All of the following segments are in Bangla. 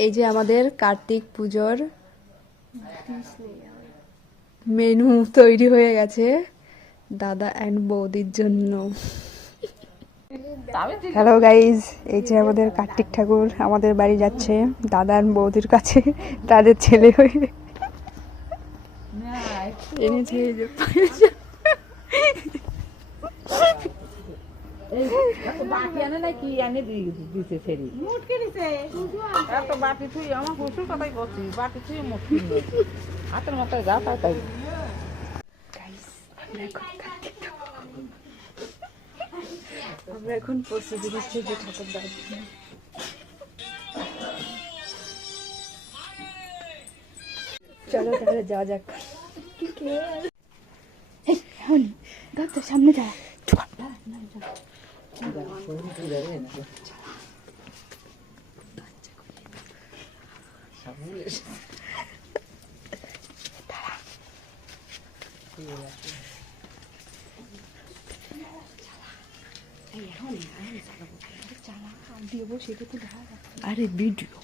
এই যে আমাদের কার্তিক পুজোর মেনু তৈরি হয়ে গেছে দাদা অ্যান্ড বৌদির জন্য। হ্যালো গাইজ, এই যে আমাদের কার্তিক ঠাকুর আমাদের বাড়ি যাচ্ছে দাদা অ্যান্ড বৌদির কাছে তাদের ছেলে হয়ে এনেছে। এই যে হাতের মাথায় গা তাই আমরা এখন প্রস্তুতি নিচ্ছি যে ঠাকুর দাঁড়। চলো তাহলে যাওয়া যাক। দরজার সামনে যা। আরে ভিডিও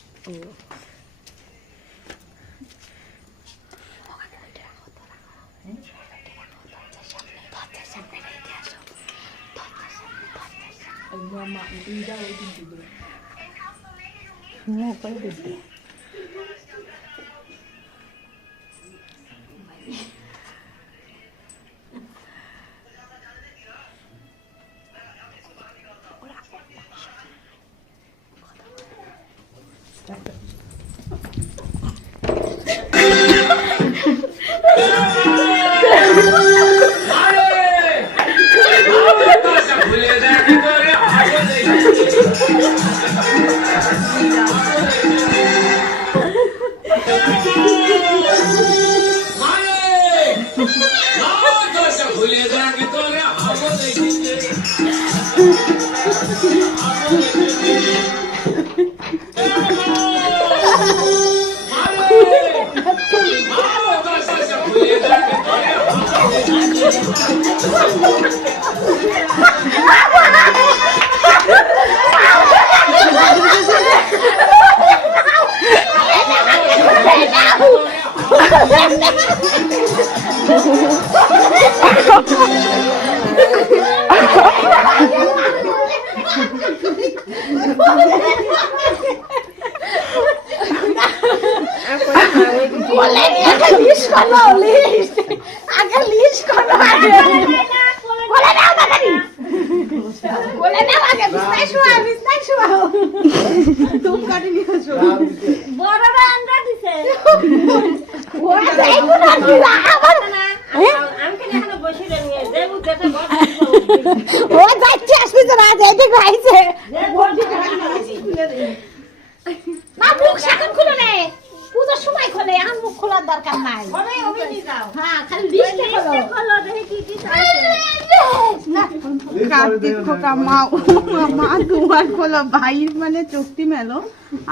ভাইয়ের মানে চোখটি মেলো।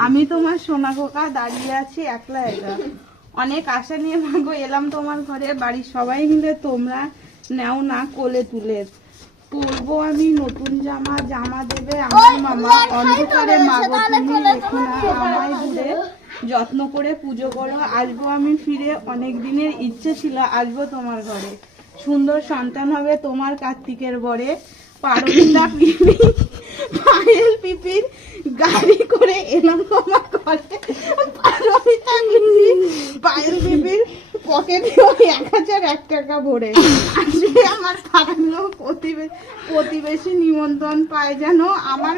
আমি তোমার সোনা খোকা দাঁড়িয়ে আছি একলা একা, অনেক আশা নিয়ে মাগো এলাম তোমার ঘরে, বাড়ির সবাই মিলে তোমরা নেও না কোলে তুলে, পরবো আমি নতুন জামা, জামা দেবে আমার মামা, অন্ধকারে মাগো তুমি রেখো না আমায় দূরে, যত্ন করে পুজো করো আসবো আমি ফিরে, অনেক দিনের ইচ্ছে ছিল আসবো তোমার ঘরে, সুন্দর সন্তান হবে তোমার কার্তিকের বরে, পারমিতা পিপি পায়েল পিপির গাড়ি করে এলাম তোমার ঘরে, পারমিতা পিপি পায়েল পিপির পকেটে 1001 টাকা ভরে, আসবে আমার পাড়ার লোক প্রতিবেশী নিমন্ত্রণ পায় যেন, আমার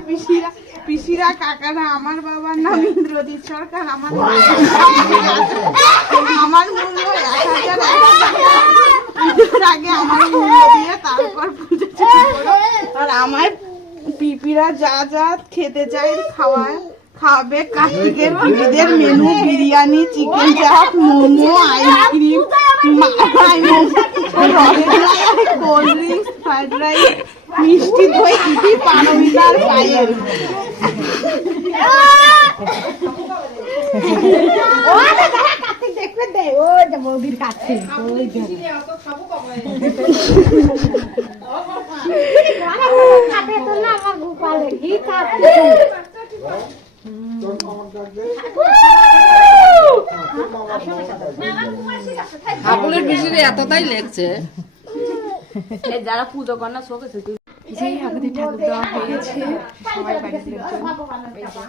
পিসিরা কাকারা, আমার বাবার নাম ইন্দ্রজিৎ সরকার, আমার মূল্য 1000 পুজোর আগে আমার মূল্য দিয়ে তারপর পুজো, আর আমার পিপিরা যা যা খেতে চাই খাবে কার্তিকের পিপিদের মেনু, বিরিয়ানি, চিকেন চাপ, momo, ice cream, cold drinks, fried rice, মিষ্টি দই, পিপি পারমিতার পায়েল। দেখবে দে ও বৌদির কাছে ঠাকুরের বিশিরে এতটাই লেগছে। যারা পুজো করে না চোখে চোখে এই আমাদের ঠাকুর দেওয়া হয়ে গেছে, সবাই বাড়ির লোকজন এই যে।